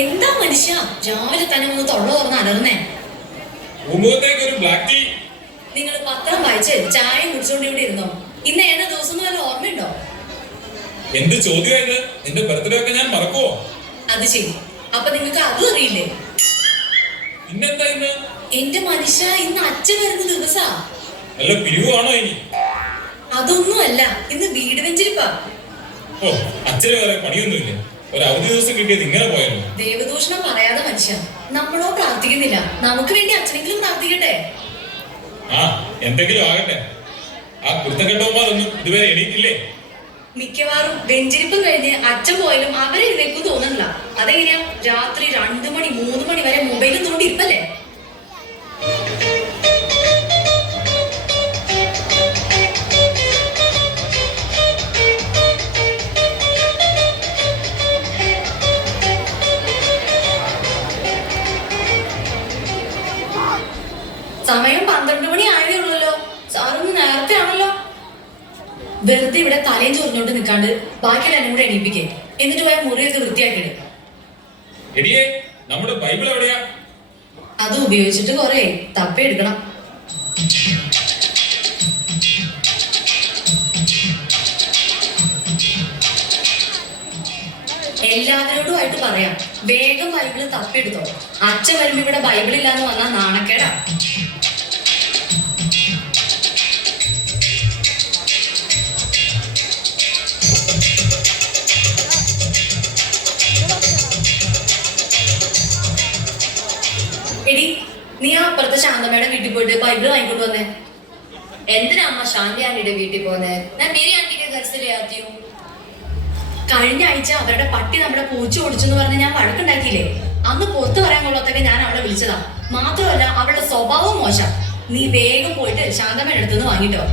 എന്താ മനുഷ്യ രാവിലെ തന്നെ ഒന്ന് തൊള്ള തുറന്ന് അലർന്നേ? നിങ്ങൾ പത്രം വായിച്ച് ചായ കുടിച്ചോണ്ട് ഇവിടെ ഇരുന്നോ? ഇന്ന് ഏതാ ദിവസം വല്ല ഓർമ്മയുണ്ടോ? എന്ത് ചോദ്യമായത്? നിന്റെ ബർത്ത്ഡേ ഒക്കെ ഞാൻ മറക്കുവോ? അത് ശരി, അപ്പൊ നിങ്ങൾക്ക് അതും അറിയില്ലേ? പിന്നെന്താ ഇന്ന്? എന്റെ മനുഷ്യ, ഇന്ന് അച്ഛൻ വരുന്ന ദിവസാ. നല്ല പിരിവാണോ ഇനി? അതൊന്നും അല്ല, ഇന്ന് വീട് വെഞ്ചരിപ്പാ. ഓ, അച്ഛന് വേറെ പണിയൊന്നുമില്ല. ഒരു അവധി ദിവസം കിട്ടിയത് ഇങ്ങനെ പോയല്ലോ. ദേവദൂഷണം പറയാതെ മനുഷ്യ, നമ്മളോ പ്രാർത്ഥിക്കുന്നില്ല. നമുക്ക് വേണ്ടി അച്ഛനെങ്കിലും പ്രാർത്ഥിക്കട്ടെ. ആ, എന്തെങ്കിലും ആകട്ടെ. ആ കുരുത്തക്കെട്ടവന്മാരൊന്നും ഇതുവരെ എണീറ്റില്ലേ? മിക്കവാറും വെഞ്ചരിപ്പും കഴിഞ്ഞ് അച്ഛൻ പോയാലും അവരെ എഴുന്നേക്കും തോന്നണില്ല. അതെങ്ങനെയാ? രാത്രി 2 മണി 3 മണി വരെ മൊബൈലും തോണ്ടി ഇരിപ്പല്ലേ? സമയം 12 മണി ആയതേ ഉള്ളല്ലോ. സാറൊന്ന് നേരത്തെ ആണല്ലോ. വെറുതെ ഇവിടെ തലയും ചൊറിഞ്ഞോണ്ട് നിൽക്കാണ്ട് ബാക്കിയുള്ള എന്നെ കൂടെ എണീപ്പിക്കേ. എന്നിട്ട് പോയ മുറിയൊക്കെ വൃത്തിയാക്കിയിട്. എടിയേ, നമ്മുടെ ബൈബിൾ എവിടെയാ? അത് ഉപയോഗിച്ചിട്ട് കൊറേ തപ്പി എടുക്കണം. എല്ലാവരോടുമായിട്ട് പറയാം, വേഗം ബൈബിള് തപ്പിയെടുത്തോ. അച്ഛൻ വരുമ്പോ ഇവിടെ ബൈബിൾ ഇല്ലാന്ന് വന്നാ നാണക്കേടാ. എടി, നീ ആ അപ്പുറത്തെ ശാന്തമ്മയുടെ വീട്ടിൽ പോയിട്ട് ബൈബിൾ വാങ്ങിക്കൊണ്ട് വന്നേ. എന്തിനാ അമ്മ ശാന്തി ആന്റിയുടെ വീട്ടിൽ പോകുന്നത്? ഞാൻ മേരി ആന്റിക്ക് കരച്ചിലേ ആദ്യം. കഴിഞ്ഞ ആഴ്ച അവരുടെ പട്ടി നമ്മുടെ പൂച്ച ഓടിച്ചെന്ന് പറഞ്ഞ് ഞാൻ വഴക്കുണ്ടാക്കിയില്ലേ? അന്ന് പുറത്തു പറയാൻ കൊള്ളത്തൊക്കെ ഞാൻ അവളെ വിളിച്ചതാ. മാത്രമല്ല, അവളുടെ സ്വഭാവം മോശം. നീ വേഗം പോയിട്ട് ശാന്തമ്മയുടെ അടുത്തുനിന്ന് വാങ്ങിട്ടോ.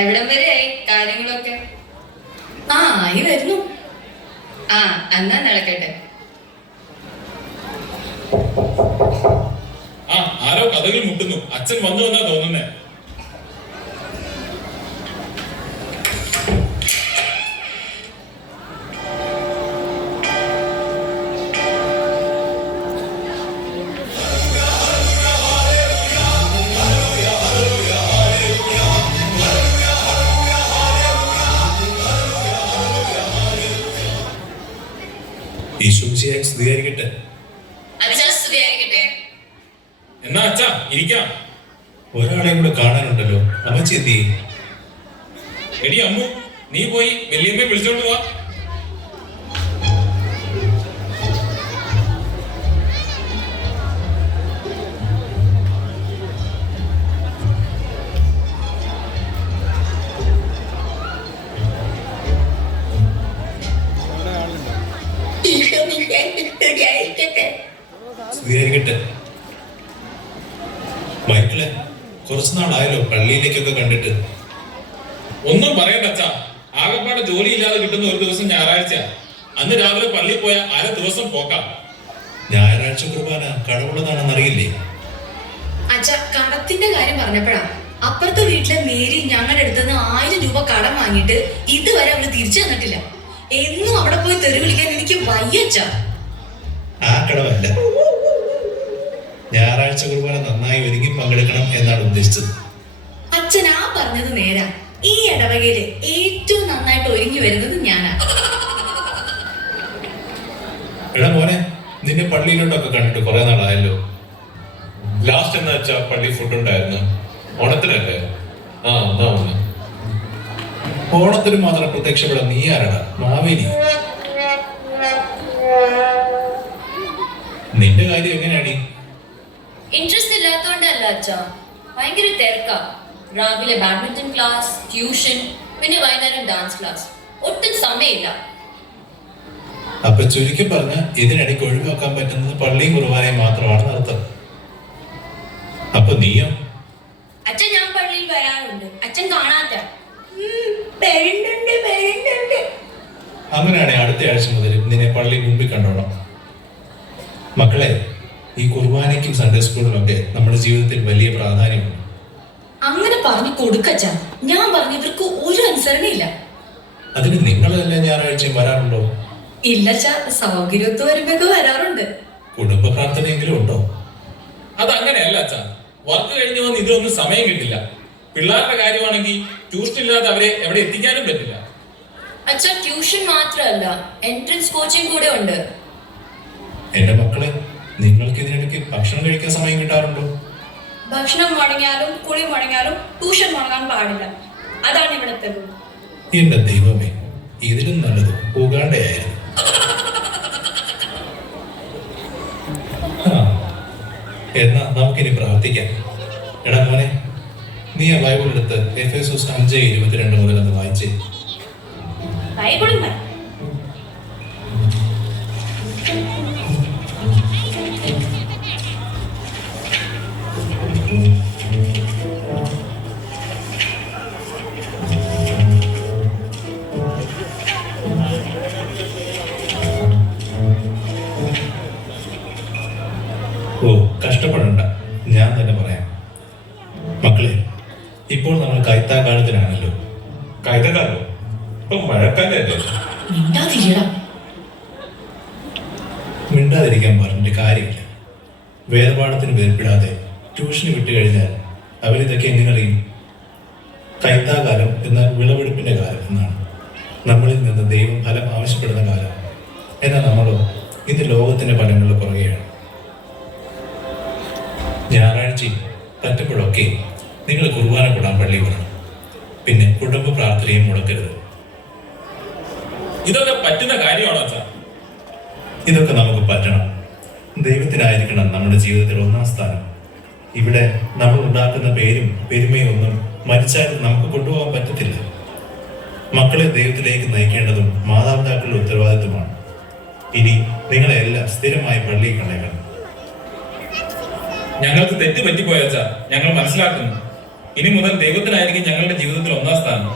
എവിടം വരെയായി കാര്യങ്ങളൊക്കെ? ആ, ഈ വരുന്നു. ആ, എന്നാ നടക്കട്ടെ. ആ, ആരോ കഥകൾ മുട്ടുന്നു. അച്ഛൻ വന്നു എന്നാ തോന്നുന്നേ. സ്തുതിയായിരിക്കട്ടെ. എന്നാ അച്ഛാ ഇരിക്കാം. ഒരാളെയും കൂടെ കാണാനുണ്ടല്ലോ. അമ്മച്ചി എന്തി? എടി അമ്മു, നീ പോയി വല്യമ്മയെ വിളിച്ചോണ്ട് പോവാ. സ്തുതിയായിരിക്കട്ടെ. മൈക്കിളെ, കുറച്ചുനാളായല്ലോ പള്ളിയിലേക്കൊക്കെ കണ്ടിട്ട്. ഒന്നും പറയണ്ട അച്ഛാ, ആകപ്പാടെ ജോലിയില്ലാതെ കിട്ടുന്ന ഒരു ദിവസം ഞായറാഴ്ച. അന്ന് രാവിലെ പള്ളിയിൽ പോയ അര ദിവസം പോക്കാം. ഞായറാഴ്ച കുർബാന കടവുള്ളതാണെന്ന് അറിയില്ലേ? അച്ഛ, കടത്തിന്റെ കാര്യം പറഞ്ഞപ്പോഴാ അപ്പുറത്തെ വീട്ടിലെ മേരി ഞങ്ങളുടെ അടുത്തുനിന്ന് 1000 രൂപ കടം വാങ്ങിയിട്ട് ഇതുവരെ അവള് തിരിച്ചു തന്നിട്ടില്ല. എന്നും അവിടെ പോയി തെറി വിളിക്കാൻ എനിക്ക് വയ്യച്ച. ആ കടമല്ല, ഞായറാഴ്ച കുർബാന നന്നായി ഒരുങ്ങി പങ്കെടുക്കണം എന്നാണ് ഉദ്ദേശിച്ചത്. അച്ഛൻ ആ പറഞ്ഞത് നേരാ. ഈ ഇടവകയില് ഏറ്റവും നന്നായിട്ട് ഒരുങ്ങി വരുന്നത് ഞാനാ. എടാ മോനെ, നിന്നെ പള്ളിയിലോട്ടൊക്കെ കണ്ടിട്ട് കുറെ നാളായല്ലോ. ലാസ്റ്റ് എന്ന് വെച്ചാ പള്ളി ഫുഡ് ഉണ്ടായിരുന്നു. ഓണത്തിനല്ലേ? ആ, എന്നാ ഒന്ന്. ഓണത്തിന് മാത്രം പ്രത്യക്ഷപ്പെടാൻ നീ ആരാടാ? മാവേലി. നിന്റെ കാര്യം എങ്ങനെയാണീ? ഇൻട്രസ്റ്റ് ഇല്ലാത്തോണ്ടല്ല അച്ഛാ, ഭയങ്കര തിരക്കാ. രാവിലെ ബാഡ്മിന്റൺ ക്ലാസ്, ട്യൂഷൻ, പിന്നെ വൈകുന്നേരം ഡാൻസ് ക്ലാസ്. ഒട്ടും സമയമില്ല. അപ്പൊ ചുരുക്കി പറഞ്ഞ ഇതിനിടയ്ക്ക് ഒഴിവാക്കാൻ പറ്റുന്നത് പള്ളിയും കുർബാനയും മാത്രമാണ് അർത്ഥം. അപ്പൊ നീയോ? അച്ഛൻ, ഞാൻ പള്ളിയിൽ വരാറുണ്ട്. അച്ഛൻ കാണാത്ത. അങ്ങനെയാണെങ്കിൽ അടുത്ത ആഴ്ച മുതൽ നിന്നെ പള്ളി മുമ്പിൽ കണ്ടോണം. മക്കളെ, ഈ കുർബാനയ്ക്കും സൺഡേ സ്കൂളിലൊക്കെ നമ്മുടെ ജീവിതത്തിൽ വലിയ പ്രാധാന്യമുണ്ട്. അങ്ങനെ പറഞ്ഞു കൊടുക്കച്ച. ഞാൻ പറഞ്ഞു ഇവർക്ക് ഒരു അനുസരണയില്ല. അതിന് നിങ്ങളെല്ലാം ഞായറാഴ്ചയും വരാറുണ്ടോ? ഇല്ലച്ച, സൗകര്യത്ത് വരുമ്പോ വരാറുണ്ട്. കുടുംബ പ്രാർത്ഥനയെങ്കിലും ഉണ്ടോ? അതങ്ങനെയല്ല അച്ഛാ. വർക്ക് കഴിഞ്ഞ് വന്ന് ഇതിലൊന്നും സമയം കിട്ടില്ല. പിള്ളേരുടെ കാര്യമാണെങ്കിൽ ട്യൂഷൻ ഇല്ലാതെ അവരെ എവിടെ എത്തിക്കാനും പറ്റില്ല. അച്ഛാ, ട്യൂഷൻ മാത്രമല്ല, എൻട്രൻസ് കോച്ചിങ് കൂടെ ഉണ്ട്. എന്റെ മക്കളെ, നിങ്ങൾക്ക് ഇതിനിടയ്ക്ക് ഭക്ഷണം കഴിക്കാൻ സമയം കിട്ടാറുണ്ടോ? ഭക്ഷണം മുടങ്ങിയാലും കുളി മുടങ്ങിയാലും ട്യൂഷൻ മുടങ്ങാൻ പാടില്ല. അതാണ് ഇവിടുത്തെ rule. എന്റെ ദൈവമേ, ഇതിലും നല്ലത് ഉഗാണ്ടയായിരുന്നു. എന്നാ നമുക്കിനി പ്രാർത്ഥിക്കാം. എടാ മോനെ, നീ ആ ബൈബിൾ എടുത്ത് എഫേസോസ് 5:22 മുതൽ ഒന്ന് വായിച്ചേ. ബൈബിളും മതി. ഓ, കഷ്ടപ്പെടണ്ട, ഞാൻ തന്നെ പറയാം. മക്കളെ, ഇപ്പോൾ നമ്മൾ കൈത്താക്കാലത്തിലാണല്ലോ. കൈതക്കാലോ? ഇപ്പൊ മഴക്കാലല്ലേ? മിണ്ടാതിരിയടാ. മിണ്ടാതിരിക്കാൻ പറഞ്ഞിട്ട് കാര്യമില്ല. വേദപാഠത്തിന് വേർപ്പിടാതെ ട്യൂഷന് വിട്ടു കഴിഞ്ഞാൽ അവരിതൊക്കെ എങ്ങനെ അറിയും? കൈത്താകാലം എന്നാൽ വിളവെടുപ്പിന്റെ കാലം എന്നാണ്. നമ്മളിൽ നിന്ന് ദൈവം ഫലം ആവശ്യപ്പെടുന്ന കാലം. എന്നാൽ നമ്മളോ ഇത് ലോകത്തിന്റെ ഫലങ്ങളുടെ പുറകെയാണ്. ഞായറാഴ്ചയും പറ്റുമ്പോഴൊക്കെ നിങ്ങൾ കുർബാന കൂടാൻ പള്ളിയിൽ വരണം. പിന്നെ കുടുംബ പ്രാർത്ഥനയും മുടക്കരുത്. ഇതൊക്കെ പറ്റുന്ന കാര്യമാണോ അച്ഛാ? ഇതൊക്കെ നമുക്ക് പറ്റണം. ദൈവത്തിനായിരിക്കണം നമ്മുടെ ജീവിതത്തിൽ ഒന്നാം സ്ഥാനം. ഇവിടെ നമ്മൾ ഉണ്ടാക്കുന്ന പേരും പെരുമയും ഒന്നും മരിച്ചാൽ നമുക്ക് കൊണ്ടുപോകാൻ പറ്റത്തില്ല. മക്കളെ ദൈവത്തിലേക്ക് നയിക്കേണ്ടതും മാതാപിതാക്കളുടെ ഉത്തരവാദിത്വമാണ്. ഇനി നിങ്ങളെ എല്ലാം സ്ഥിരമായി പള്ളിയിൽ കളയണം. ഞങ്ങൾക്ക് തെറ്റ് പറ്റിപ്പോയച്ചാ, ഞങ്ങൾ മനസ്സിലാക്കുന്നു. ഇനി മുതൽ ദൈവത്തിനായിരിക്കും ഞങ്ങളുടെ ജീവിതത്തിൽ ഒന്നാം സ്ഥാനം.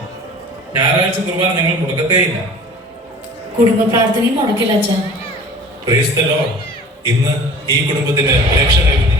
ഞായറാഴ്ച കുർബാന ഞങ്ങൾ മുടക്കത്തേയില്ല. കുടുംബ പ്രാർത്ഥനയും മുടക്കില്ല അച്ഛാ. Praise the Lord. ഇന്ന് ഈ കുടുംബത്തിന് രക്ഷ നൽകുന്ന